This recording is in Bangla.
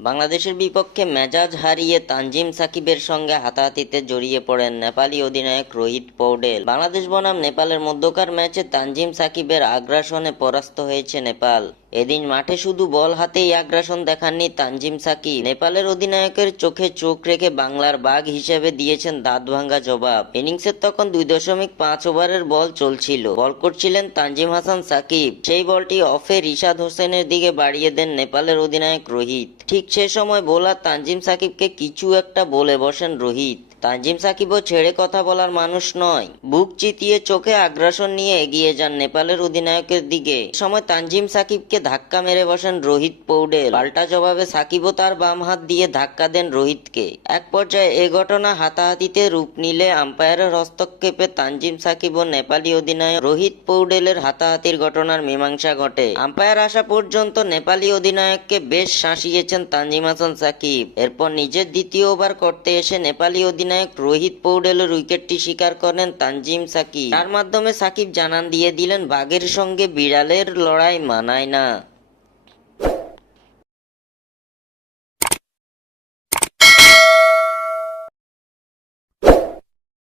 বাংলাদেশের বিপক্ষে মেজাজ হারিয়ে তানজিম সাকিবের সঙ্গে হাতাহাতিতে জড়িয়ে পড়েন নেপালি অধিনায়ক রোহিত পৌডেল। বাংলাদেশ বনাম নেপালের মধ্যকার ম্যাচে তানজিম সাকিবের আগ্রাসনে পরাস্ত হয়েছে নেপাল। এদিন মাঠে শুধু বল হাতেই আগ্রাসন দেখাননি তানজিম সাকিব, নেপালের অধিনায়কের চোখে চোখ রেখে বাংলার বাঘ হিসেবে দিয়েছেন দাঁত ভাঙ্গা জবাব। ইনিংসের তখন 2.5 ওভারের বল চলছিল, বল করছিলেন তানজিম হাসান সাকিব। সেই বলটি অফে রিশাদ হোসেনের দিকে বাড়িয়ে দেন নেপালের অধিনায়ক রোহিত। ঠিক সে সময় বোলার তানজিম সাকিবকে কিছু একটা বলে বসেন রোহিত। তানজিম সাকিবও ছেড়ে কথা বলার মানুষ নয়, বুক চিতিয়ে চোখে আগ্রাসন নিয়ে এগিয়ে যান নেপালের অধিনায়কের দিকে। সময় তানজিম সাকিবকে ধাক্কা মেরে বসেন রোহিত পৌডেল। পাল্টা জবাবে সাকিবও তার বাম হাত দিয়ে ধাক্কা দেন রোহিতকে। এক পর্যায়ে এ ঘটনা হাতাহাতিতে রূপ নিলে আম্পায়ারের হস্তক্ষেপে তানজিম সাকিব ও নেপালি অধিনায়ক রোহিত পৌডেলের হাতাহাতির ঘটনার মীমাংসা ঘটে। আম্পায়ার আসা পর্যন্ত নেপালি অধিনায়ককে বেশ শাসিয়েছেন তানজিম হাসান সাকিব। এরপর নিজের দ্বিতীয় ওভার করতে এসে নেপালি অধিনায়ক রোহিত পৌডেলের উইকেটটি শিকার করেন তানজিম সাকিব। তার মাধ্যমে সাকিব জানান দিয়ে দিলেন, বাঘের সঙ্গে বিড়ালের লড়াই মানায় না।